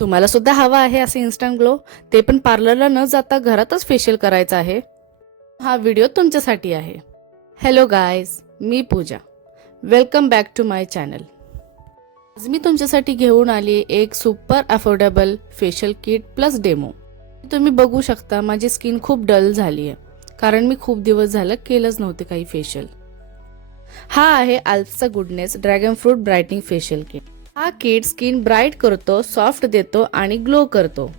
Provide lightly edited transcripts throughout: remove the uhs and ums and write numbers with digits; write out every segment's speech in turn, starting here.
तुम्हाला सुद्धा हवा आहे असे इन्स्टंट ग्लो, ते पण पार्लरला न जाता घरातच फेशियल करायचं आहे? हा व्हिडिओ तुमच्यासाठी आहे. हॅलो गायज, मी Pooja. Welcome back to my channel. आज मी तुमच्यासाठी घेऊन आली एक super affordable facial kit plus demo. तुम्ही बघू शकता माझी स्किन खूप डल झाली आहे, कारण मी खूप दिवस झालं केलंच नव्हते काही फेशियल. हा आहे अल्फचा goodness dragon fruit brightening facial kit. हा किट स्किन ब्राईट करतो, सॉफ्ट देतो आणि ग्लो करतो.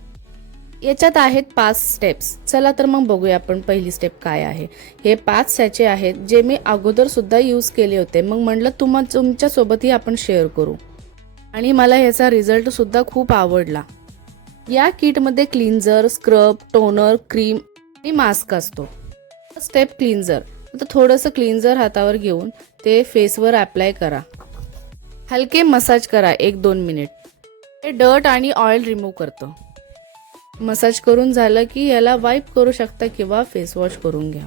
याच्यात आहेत 5 स्टेप्स. चला तर मग बघूया आपण पहिली स्टेप काय आहे. हे 5 सॅचे आहेत जे मी अगोदर सुद्धा यूज केले होते, मग म्हटलं तुमच्या सोबतही आपण शेअर करू. आणि मला याचा रिझल्ट सुद्धा खूप आवडला. या किटमध्ये क्लीन्झर, स्क्रब, टोनर, क्रीम आणि मास्क असतो. स्टेप क्लीन्झर. तर थोडंसं क्लीन्झर हातावर घेऊन ते फेसवर अप्लाय करा. हलके मसाज करा 1-2 मिनिट. हे डर्ट आणि ऑइल रिमूव्ह करतं. मसाज करून झालं की याला वाईप करू शकता किंवा फेस वॉश करून घ्या.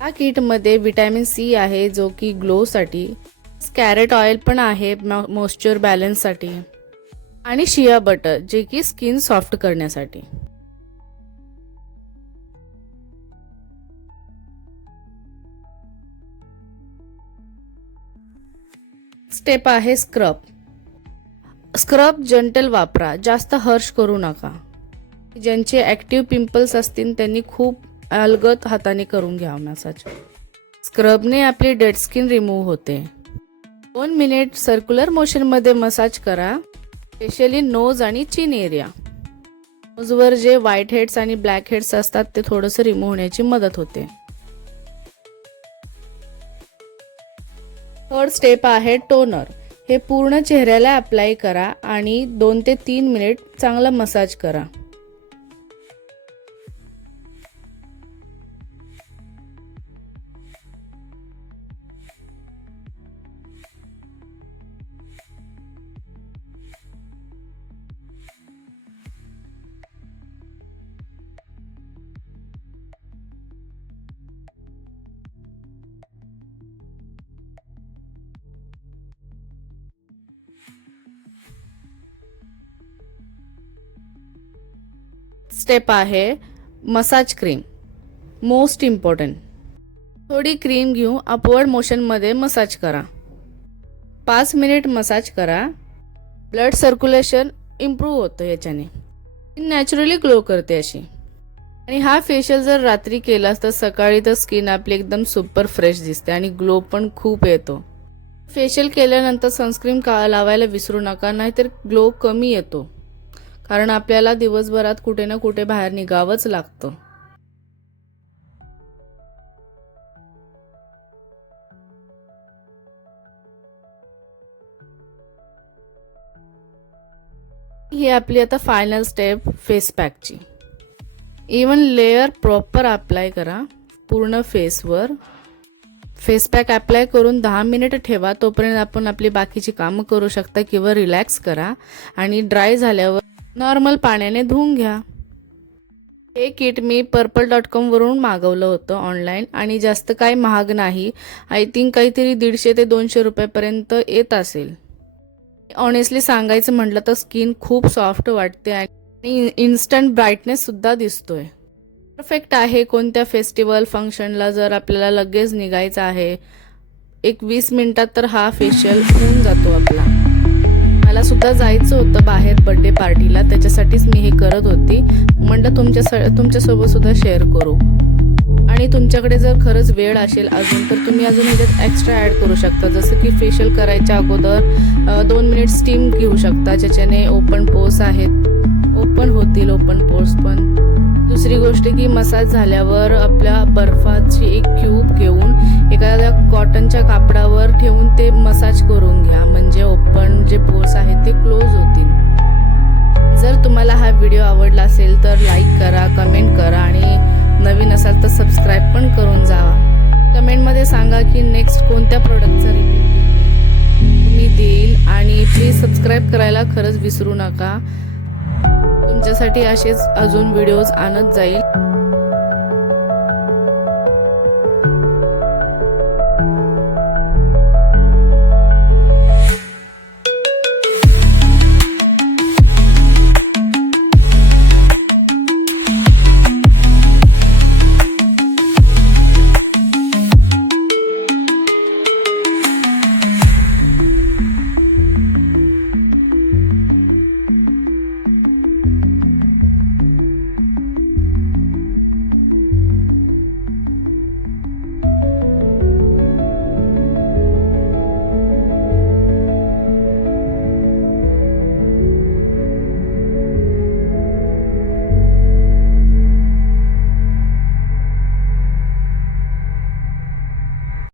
या किटमध्ये विटॅमिन सी आहे जो की ग्लोसाठी, कॅरेट ऑइल पण आहे मॉइश्चर बॅलन्ससाठी, आणि शिया बटर जे की स्किन सॉफ्ट करण्यासाठी. स्टेप आहे स्क्रब. स्क्रब जंटल वापरा, जास्त हर्ष करू नका. ज्यांचे ॲक्टिव्ह पिंपल्स असतील त्यांनी खूप अलगद हाताने करून घ्या मसाज. स्क्रबने आपली डेड स्किन रिमूव्ह होते. 2 मिनिट सर्क्युलर मोशनमध्ये मसाज करा, स्पेशली नोज आणि चिन एरिया. नोजवर जे व्हाईट हेड्स आणि ब्लॅक हेड्स असतात ते थोडंसं रिमूव्ह होण्याची मदत होते. थर्ड स्टेप आहे टोनर. हे पूर्ण चेहऱ्याला अप्लाय करा आणि 2 ते 3 मिनिट चांगला मसाज करा. स्टेप आहे मसाज क्रीम. Most important. थोडी क्रीम घेऊन अपवर्ड मोशनमध्ये मसाज करा. 5 मिनिट मसाज करा. ब्लड सर्क्युलेशन इम्प्रूव्ह होतं याच्याने. नॅचरली ग्लो करते अशी. आणि हा फेशियल जर रात्री केलास तर सकाळी तर स्किन आपली एकदम सुपर फ्रेश दिसते आणि ग्लो पण खूप येतो. फेशियल केल्यानंतर सनस्क्रीन लावायला विसरू नका, नाहीतर ग्लो कमी येतो, कारण आपल्याला दिवसभरात कुठे ना कुठे बाहेर निघावंच लागतं. ही आपली आता फायनल स्टेप फेस पॅकची. इवन लेअर प्रॉपर अप्लाय करा पूर्ण फेसवर. फेस पॅक अप्लाय करून 10 मिनिट ठेवा. तोपर्यंत आपण आपली बाकीची कामं करू शकता किंवा रिलॅक्स करा. आणि ड्राय झाल्यावर नॉर्मल पाण्याने धुवून घ्या. हे किट मी purple.com वरून मागवलं होतं ऑनलाईन, आणि जास्त काही महाग नाही. आय थिंक काहीतरी 150 ते 200 रुपयापर्यंत येत असेल. ऑनेस्टली सांगायचं म्हटलं तर स्किन खूप सॉफ्ट वाटते आणि इन्स्टंट ब्राईटनेस सुद्धा दिसतोय. परफेक्ट आहे कोणत्या फेस्टिवल फंक्शनला जर आपल्याला लगेच निघायचं आहे. एक 20 मिनिटात तर हा फेशियल होऊन जातो आपला. मला सुद्धा जायचं होतं बाहेर बर्थडे पार्टीला, त्याच्यासाठीच मी हे करत होती. म्हटलं तुमच्यासोबत सुद्धा शेअर करू. आणि तुमच्याकडे जर खरंच वेळ असेल अजून तर तुम्ही अजून ह्याच्यात एक्स्ट्रा ॲड करू शकता. जसं की फेशियल करायच्या अगोदर 2 मिनिट स्टीम घेऊ शकता, ज्याच्याने ओपन पोर्स आहेत ओपन होतील, ओपन पोर्स पण. दुसरी गोष्ट की मसाज झाल्यावर आपल्या बर्फाची एक क्यूब घेऊन एखाद्या कॉटनच्या कापडावर ठेवून ते मसाज करून घ्या, म्हणजे ओपन जे पोर्स आहेत ते क्लोज होतील. जर तुम्हाला हा व्हिडिओ आवडला असेल तर लाईक करा, कमेंट करा, आणि नवीन असाल तर सबस्क्राईब पण करून जावा. कमेंटमध्ये सांगा की नेक्स्ट कोणत्या प्रोडक्टचा रिव्ह्यू मी देईल, आणि प्लीज सबस्क्राईब करायला खरंच विसरू नका. तुमच्यासाठी असेच अजून व्हिडिओज आणत जाईल.